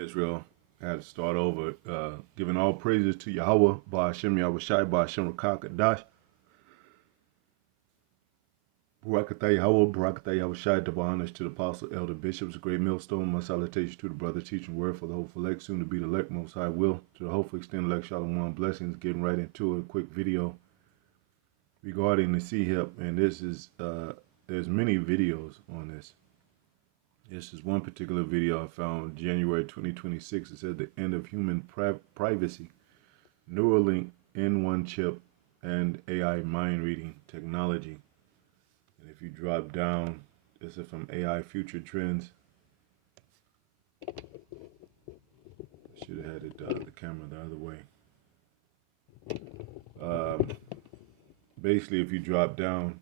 Israel had to start over, giving all praises to Yahweh, Ba'ashem Yahushai, Ba'ashem Rakakadash, Barakatah Yahweh, Barakatah Yahushai, double honors to the apostle, elder bishops, great millstone, my salutations to the brother teaching word for the hopeful elect, soon to be the elect, most high will, to the hopeful extended elect, shalom, blessings, getting right into a quick video regarding the C-HIP, and this is, there's many videos on this. This is one particular video I found January 2026. It said the end of human privacy, Neuralink N1 chip, and AI mind reading technology. And if you drop down, this is from AI Future Trends. I should have had the camera the other way. Basically, if you drop down,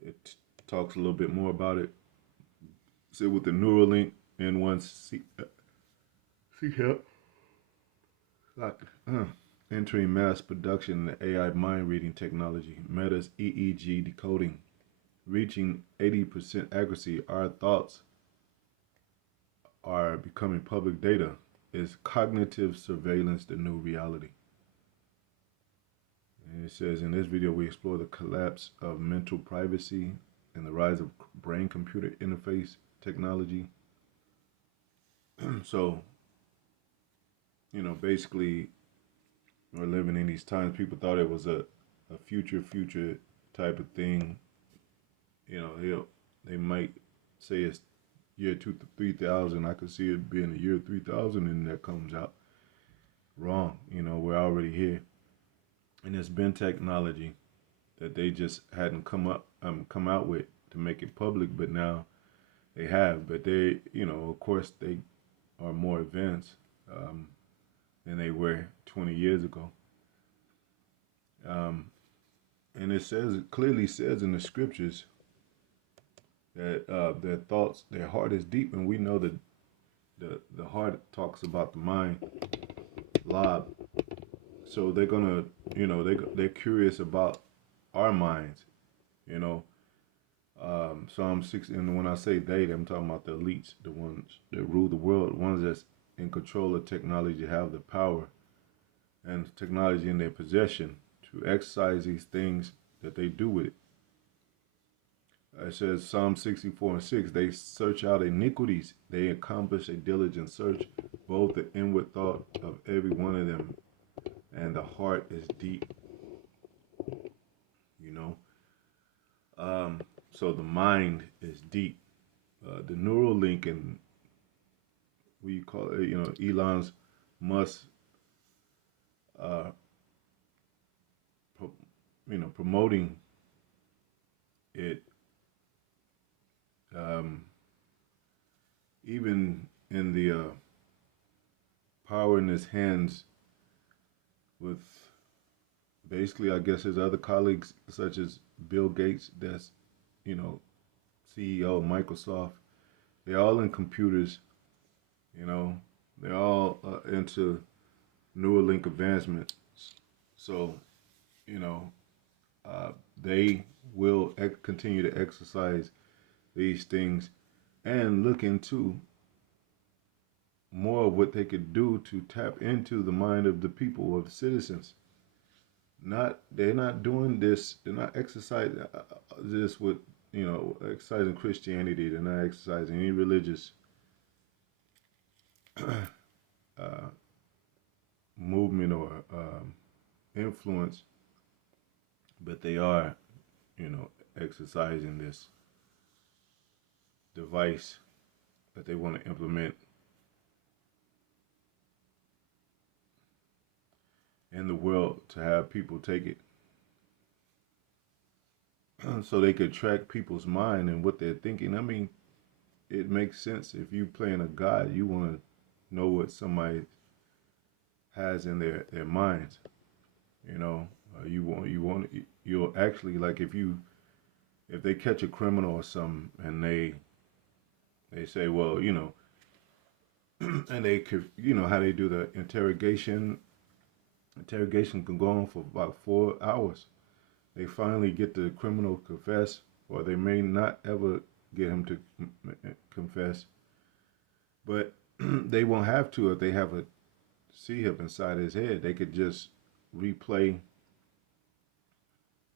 it talks a little bit more about it. So with the Neuralink N1 C-HIP, like entering mass production in the AI mind reading technology, Meta's EEG decoding, reaching 80% accuracy, our thoughts are becoming public data. Is cognitive surveillance the new reality? And it says, in this video, we explore the collapse of mental privacy and the rise of brain-computer interface technology. So, basically, we're living in these times. People thought it was a future type of thing. They might say it's year 3000. I could see it being the year 3000, and that comes out wrong. We're already here. And it's been technology that they just hadn't come out with to make it public, but now they have. But they, of course, they are more advanced than they were 20 years ago. And it clearly says in the scriptures that their thoughts, their heart is deep, and we know that the heart talks about the mind, lob. So they're gonna, they're curious about our minds, Psalm 6, and when I say they, I'm talking about the elites, the ones that rule the world, the ones that's in control of technology, have the power and technology in their possession to exercise these things that they do with it. It says Psalm 64:6, they search out iniquities, they accomplish a diligent search, both the inward thought of every one of them, and the heart is deep. So the mind is deep. The neural link, and we call it, Elon's Musk, promoting it, even in the power in his hands with basically, I guess, his other colleagues, such as Bill Gates, that's, CEO of Microsoft. They're all in computers, they're all into Neuralink advancement. So, they will continue to exercise these things and look into more of what they could do to tap into the mind of the people, of the citizens. They're not doing this. They're not exercising this with, exercising Christianity. They're not exercising any religious movement or influence, but they are, exercising this device that they want to implement in the world to have people take it, so they could track people's mind and what they're thinking. I mean, it makes sense. If you playing a God, you want to know what somebody has in their minds. You'll actually, like, if they catch a criminal or something, and they say, well, and they could, how they do the interrogation can go on for about 4 hours. They finally get the criminal to confess, or they may not ever get him to confess. But they won't have to if they have a C hip inside his head. They could just replay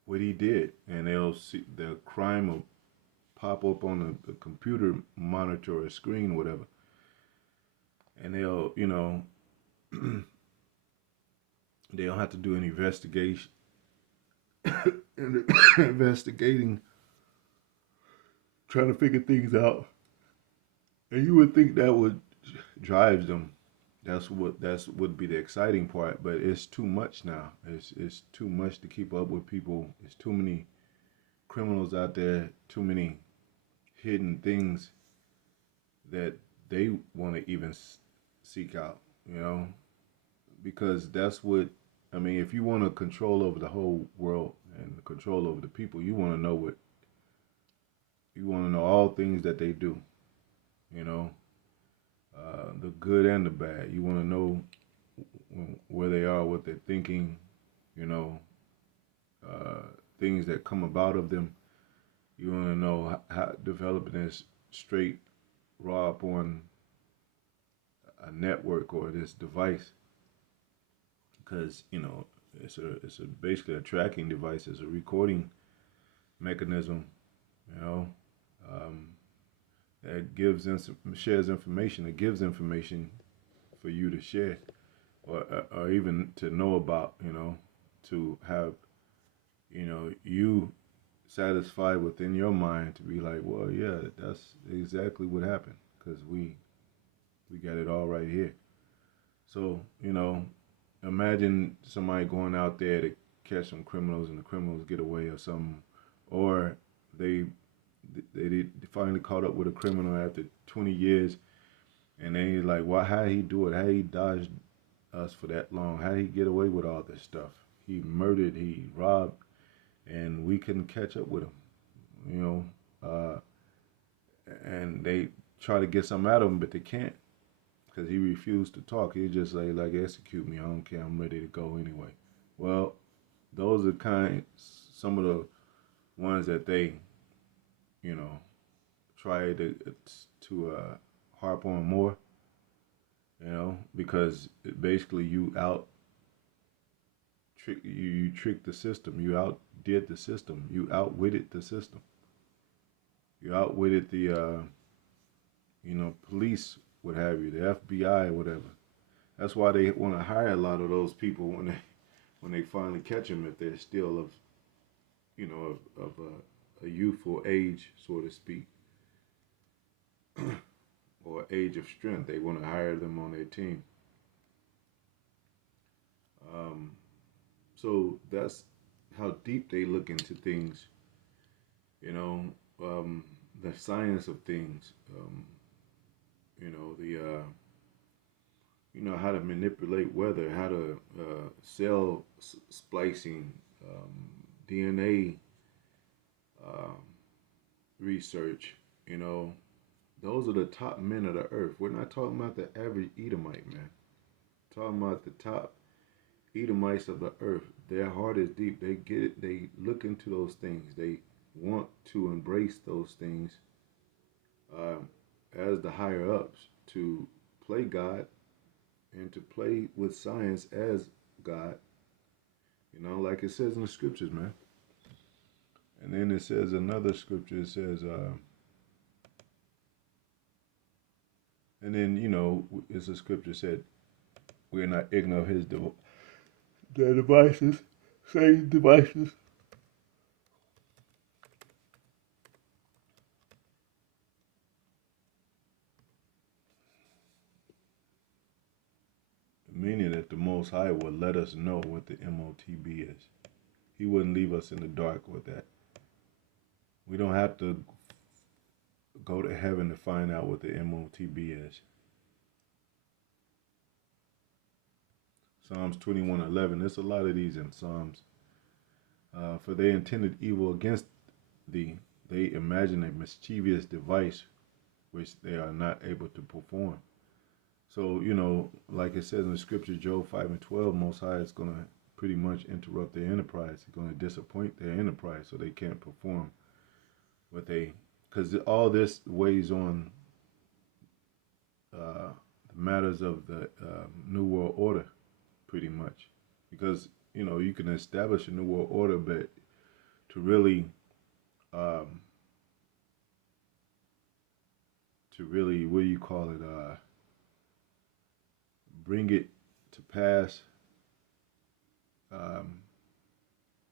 what he did, and they'll see the crime will pop up on the computer monitor or screen, whatever, and they'll, they don't have to do any investigation, investigating, trying to figure things out. And you would think that would drive them. That's would be the exciting part, but it's too much now. It's too much to keep up with people. It's too many criminals out there. Too many hidden things that they want to even seek out. Because that's what I mean. If you want to control over the whole world and control over the people, you want to know what you want to know all things that they do. You know, the good and the bad. You want to know where they are, what they're thinking, you know, uh, things that come about of them. You want to know how developing this straight raw up on a network or this device, because it's a basically a tracking device, it's a recording mechanism, you know, um, that shares information. It gives information for you to share, or even to know about, to have, you satisfied within your mind to be like, well, yeah, that's exactly what happened because we got it all right here. So, imagine somebody going out there to catch some criminals and the criminals get away or something, or they they finally caught up with a criminal after 20 years, and they like, why? How did he do it? How did he dodge us for that long? How did he get away with all this stuff? He murdered, he robbed, and we couldn't catch up with him. You know, and they try to get something out of him, but they can't because he refused to talk. He just like execute me. I don't care. I'm ready to go anyway. Well, those are some of the ones that they, you know, try to harp on more. Because basically you tricked the system. You outdid the system. You outwitted the system. You outwitted the police, what have you, the FBI, whatever. That's why they want to hire a lot of those people when they finally catch them, if they're still of a youthful age, so to speak, or age of strength. They want to hire them on their team. Um, so that's how deep they look into things. You know, the science of things. The how to manipulate weather, how to cell splicing, DNA um, research. You know, those are the top men of the earth. We're not talking about the average Edomite, man. We're talking about the top Edomites of the earth. Their heart is deep. They get it. They look into those things. They want to embrace those things um, as the higher ups, to play God and to play with science as God. Like it says in the scriptures, man. And then it says another scripture. It says, and then it's a scripture said, we're not ignorant of his their devices, same devices. Meaning that the Most High will let us know what the MOTB is. He wouldn't leave us in the dark with that. We don't have to go to heaven to find out what the MOTB is. Psalms 21:11. There's a lot of these in Psalms. For they intended evil against thee. They imagine a mischievous device which they are not able to perform. So, like it says in the scripture, Job 5:12, Most High is going to pretty much interrupt their enterprise. He's going to disappoint their enterprise so they can't perform what they, because all this weighs on the matters of the New World Order, pretty much, because you can establish a New World Order, but to really um, what do you call it, bring it to pass, um,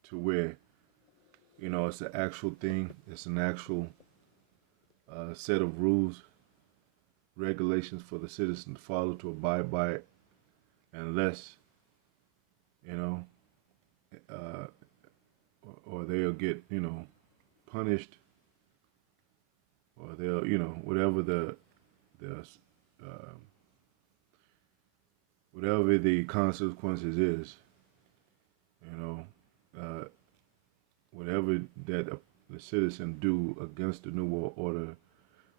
to where it's an actual thing, it's an actual set of rules, regulations for the citizen to follow, to abide by it, unless you know uh, or they'll get punished, or they'll whatever the uh, whatever the consequences is, you know, uh, whatever that the citizen do against the New World Order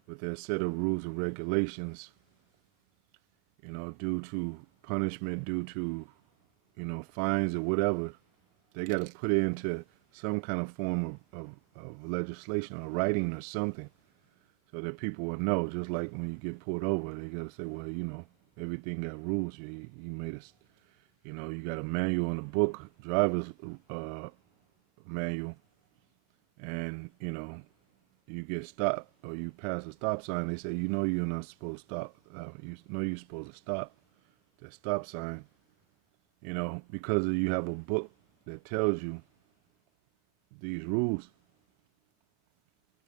with their set of rules and regulations, due to punishment, due to fines or whatever, they got to put it into some kind of form of legislation or writing or something, so that people will know. Just like when you get pulled over, they got to say, well, everything got rules. You made us, you got a manual in the book, driver's manual, and you get stopped or you pass a stop sign. They say, you're not supposed to stop. You're supposed to stop that stop sign. Because you have a book that tells you these rules.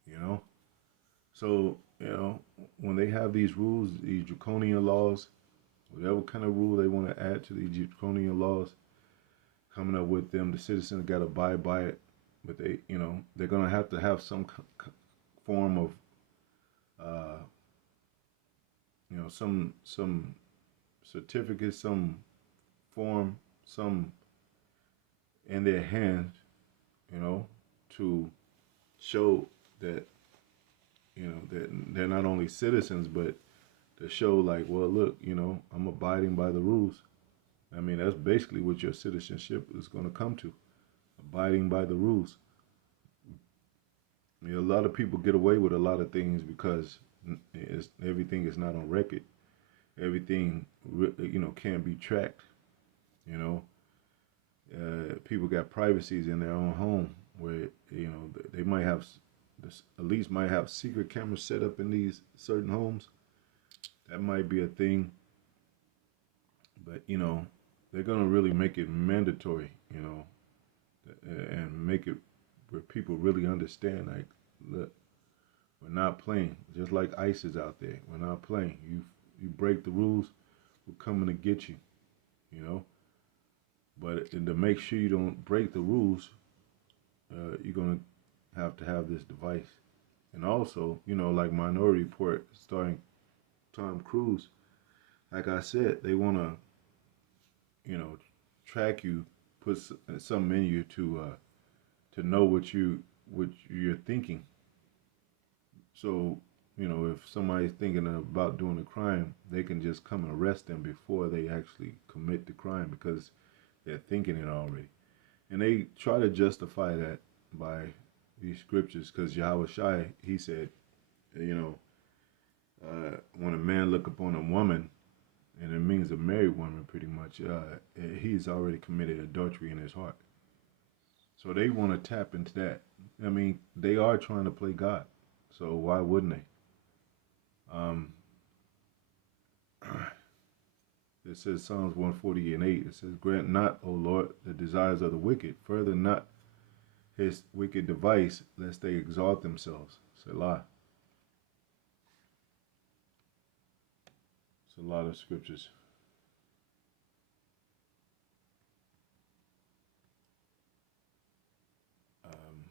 You know, so when they have these rules, these draconian laws, whatever kind of rule they want to add to these draconian laws, coming up with them, the citizens got to abide by it. But they're gonna have to have some form of, uh, some certificate, some form, some in their hands, to show that that they're not only citizens, but to show like, well, look, I'm abiding by the rules. I mean, that's basically what your citizenship is going to come to, abiding by the rules. A lot of people get away with a lot of things because everything is not on record. Everything, can't be tracked. You know, people got privacies in their own home where they might have, at least might have secret cameras set up in these certain homes. That might be a thing, but they're gonna really make it mandatory, and make it where people really understand. Like, look, we're not playing. Just like ICE is out there, we're not playing. You break the rules, we're coming to get you. You know, but to make sure you don't break the rules, you're gonna have to have this device. And also, like Minority Report starring Tom Cruise, like I said, they want to, track you, put something in you to know what you're thinking. So, if somebody's thinking about doing a crime, they can just come and arrest them before they actually commit the crime because they're thinking it already. And they try to justify that by these scriptures because Yahweh Shai, he said, when a man look upon a woman, and it means a married woman pretty much, he's already committed adultery in his heart. So they want to tap into that. I mean, they are trying to play God. So why wouldn't they? Um, it says Psalms 140:8. It says, "Grant not, O Lord, the desires of the wicked. Further not his wicked device, lest they exalt themselves." Selah. It's a lot of scriptures. Um,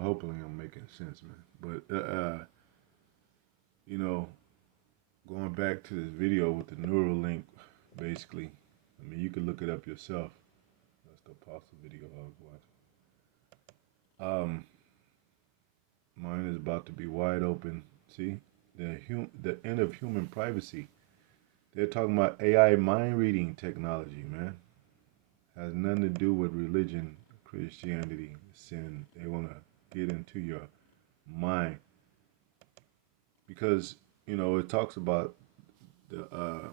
hopefully I'm making sense, man. But you know, going back to this video with the neural link, basically, I mean, you can look it up yourself. That's the apostle video I was watching. Mine is about to be wide open. See, the end of human privacy. They're talking about AI mind reading technology, man. Has nothing to do with religion, Christianity, sin. They wanna get into your mind, because it talks about the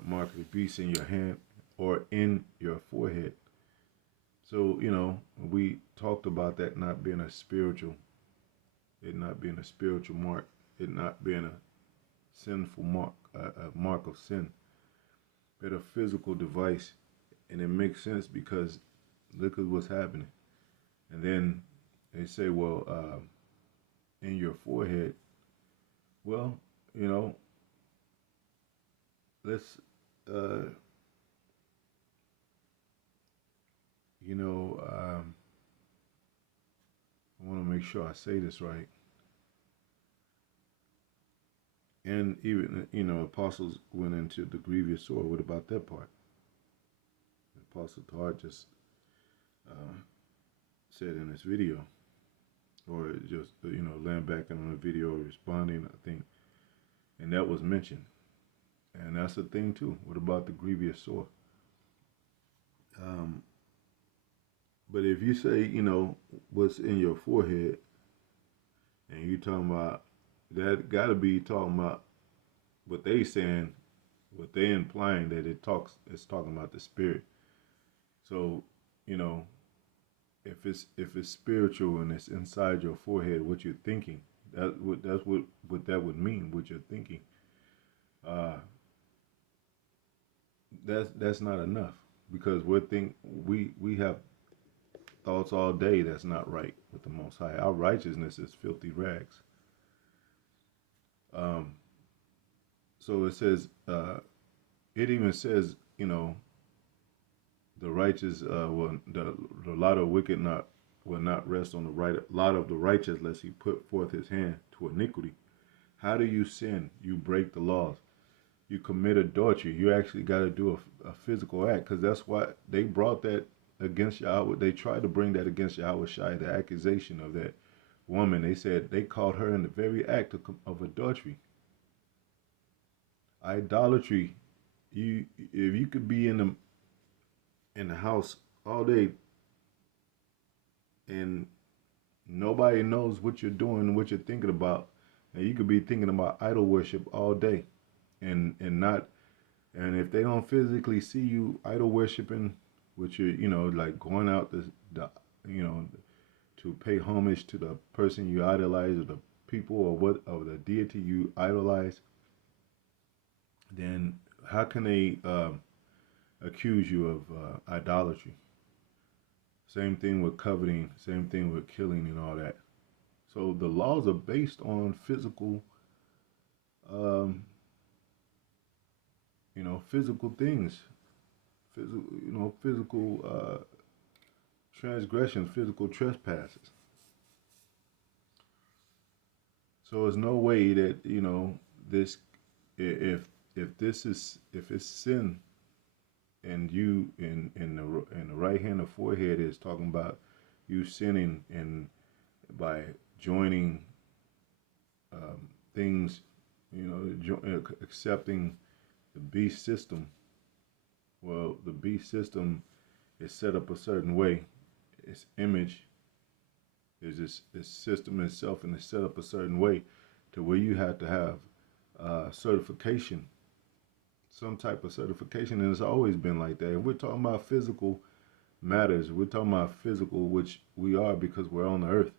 mark of the beast in your hand or in your forehead. So we talked about that not being a spiritual, it not being a spiritual mark, it not being a sinful mark, a mark of sin, but a physical device. And it makes sense because look at what's happening. And then they say, well, in your forehead. Well, let's, uh, I want to make sure I say this right. And even, apostles went into the grievous sword. What about that part? The Apostle Tapp just uh, said in this video, or just, laying back on the video, responding, I think, and that was mentioned. And that's the thing, too. What about the grievous sword? Um, but if you say, what's in your forehead, and you talking about that, got to be talking about what they saying, what they implying that it's talking about the spirit. So, you know, if it's spiritual and it's inside your forehead, what you're thinking, that's what that would mean. What you're thinking, uh, that's not enough, because we have thoughts all day that's not right with the Most High. Our righteousness is filthy rags. Um, so it says, it even says, the righteous will the lot of wicked not will not rest on the right lot of the righteous, lest he put forth his hand to iniquity. How do you sin? You break the laws. You commit adultery. You actually got to do a physical act, because that's why they brought that against Yahweh. They tried to bring that against Yahweh Shai, the accusation of that woman. They said they caught her in the very act of adultery, idolatry. If you could be in the house all day and nobody knows what you're doing, what you're thinking about, and you could be thinking about idol worship all day, and not, and if they don't physically see you idol worshiping, which you're, like going out the you know to pay homage to the person you idolize, or the people, or the deity you idolize, then how can they accuse you of idolatry? Same thing with coveting, same thing with killing and all that. So the laws are based on physical, um, physical things, physical transgressions, physical trespasses. So there's no way that this, if it's sin, and you in the right hand or forehead is talking about you sinning, and by joining things, accepting the beast system. Well, the beast system is set up a certain way. Its image is this system itself, and it's set up a certain way to where you have to have certification, some type of certification, and it's always been like that. And we're talking about physical matters. We're talking about physical, which we are because we're on the earth.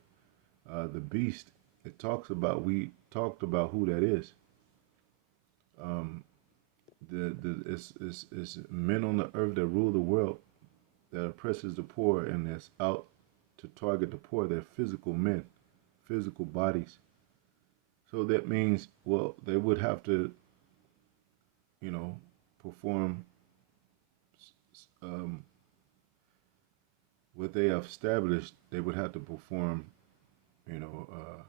The beast, we talked about who that is. Um, it's men on the earth that rule the world, that oppresses the poor, and that's out to target the poor. They're physical men, physical bodies. So that means, well, they would have to, perform um, what they have established. They would have to perform, you know, uh,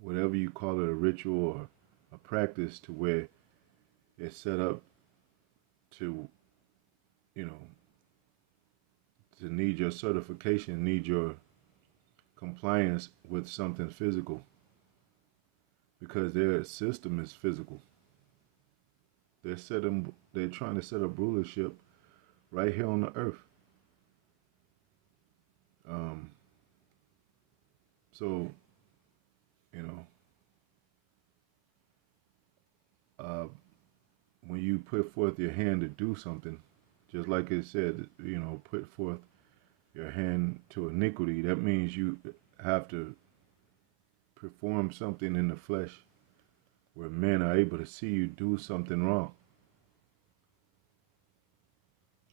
whatever you call it, a ritual or a practice, to where it's set up to, you know, to need your certification, need your compliance with something physical, because their system is physical. They're trying to set up rulership right here on the earth. Um, So, you know, uh, when you put forth your hand to do something, just like it said, put forth your hand to iniquity, that means you have to perform something in the flesh where men are able to see you do something wrong.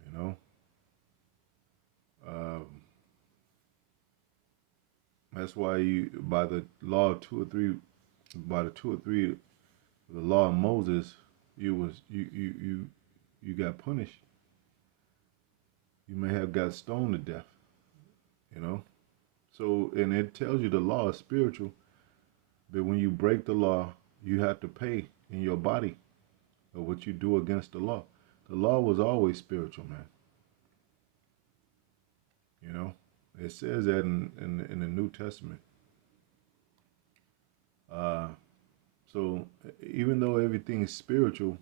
You know, um, that's why you, by the law of two or three, by the two or three, the law of Moses, you got punished. You may have got stoned to death. You know, so and it tells you the law is spiritual, but when you break the law, you have to pay in your body of what you do against the law. The law was always spiritual, man. You know, it says that in the New Testament. Uh, so even though everything is spiritual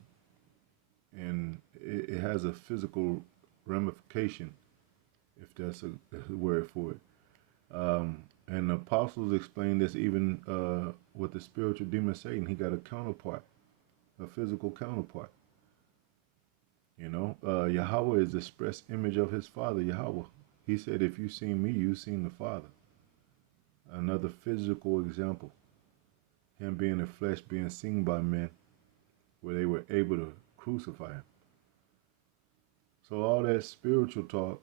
and it has a physical ramification, if that's a word for it, and the apostles explained this even with the spiritual demon Satan. He got a counterpart, a physical counterpart. You know, Yahweh is the express image of his Father, Yahweh. He said, if you've seen me, you've seen the Father. Another physical example. Him being the flesh, being seen by men, where they were able to crucify him. So all that spiritual talk,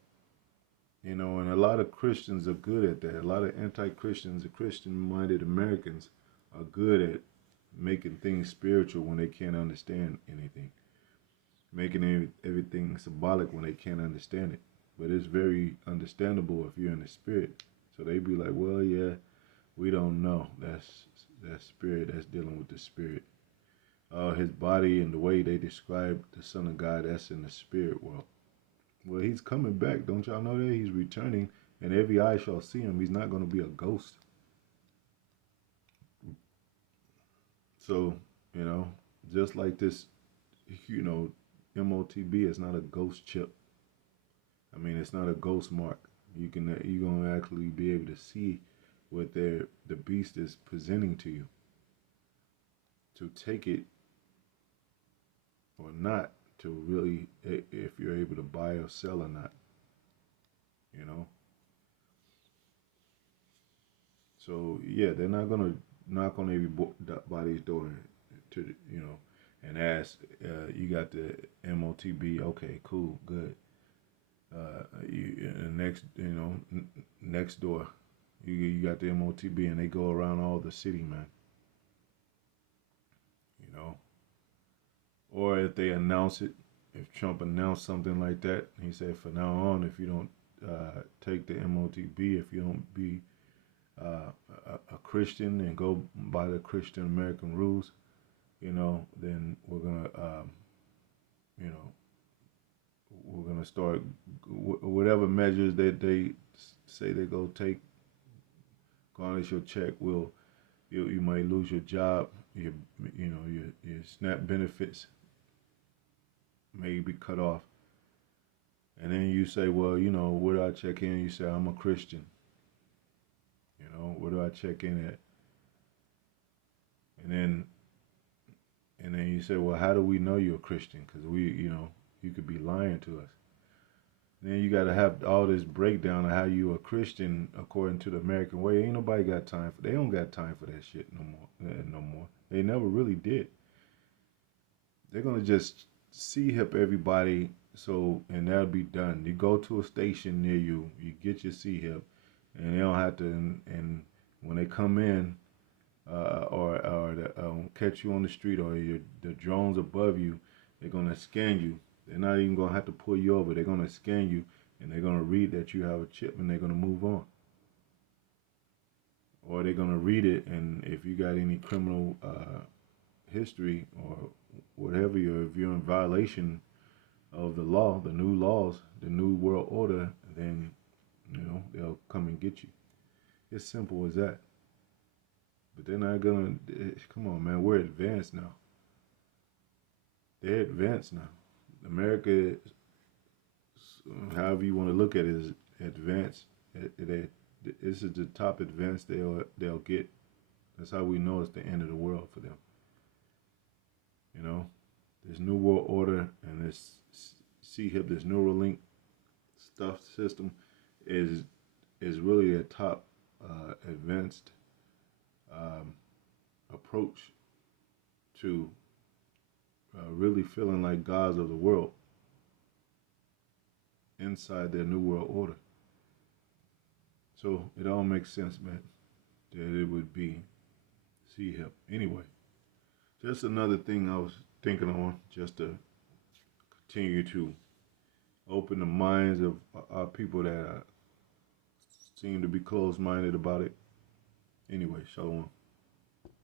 and a lot of Christians are good at that. A lot of anti-Christians, the Christian-minded Americans, are good at making things spiritual when they can't understand anything. Making everything symbolic when they can't understand it. But it's very understandable if you're in the spirit. So they be like, well, yeah, we don't know. That's spirit. That's dealing with the spirit. His body and the way they describe the Son of God, that's in the spirit world. Well, he's coming back. Don't y'all know that? He's returning, and every eye shall see him. He's not going to be a ghost. So, just like this, MOTB is not a ghost chip. I mean, it's not a ghost mark. You're gonna actually be able to see what the beast is presenting to you. To take it or not, to really, if you're able to buy or sell or not. So yeah, they're not gonna knock on everybody's door to and ask, you got the MOTB? Okay, cool, good. Next door, you got the MOTB, and they go around all the city, man. Or if they announce it, if Trump announced something like that, he said, from now on, if you don't take the MOTB, if you don't be a Christian and go by the Christian American rules, then we're gonna, we're gonna start whatever measures that they say they go take, garnish your check. You might lose your job, your SNAP benefits may be cut off. And then you say, well, where do I check in? You say, I'm a Christian. Where do I check in at? And then you say, well, how do we know you're a Christian? Because you could be lying to us. And then you got to have all this breakdown of how you a Christian according to the American way. Ain't nobody got time for. They don't got time for that shit no more. They never really did. They're gonna just C-hip everybody, and that'll be done. You go to a station near you, you get your C-hip, and they don't have to. And when they come in, or catch you on the street, or the drones above you, they're gonna scan you. They're not even gonna have to pull you over. They're gonna scan you, and they're gonna read that you have a chip, and they're gonna move on. Or they're gonna read it, and if you got any criminal history or whatever, if you're in violation of the law, the new laws, the new world order, then they'll come and get you. It's simple as that. But they're not gonna. Come on, man. We're advanced now. They're advanced now. America, however you want to look at it, is advanced. this is the top advance they'll get. That's how we know it's the end of the world for them. You know, this New World Order and this C-HIP, this Neuralink stuff system is really a top advanced um, approach to really feeling like gods of the world inside their New World Order. So it all makes sense, man, that it would be C-HIP. Anyway, just another thing I was thinking on, just to continue to open the minds of our people that seem to be closed-minded about it. Anyway, shalom.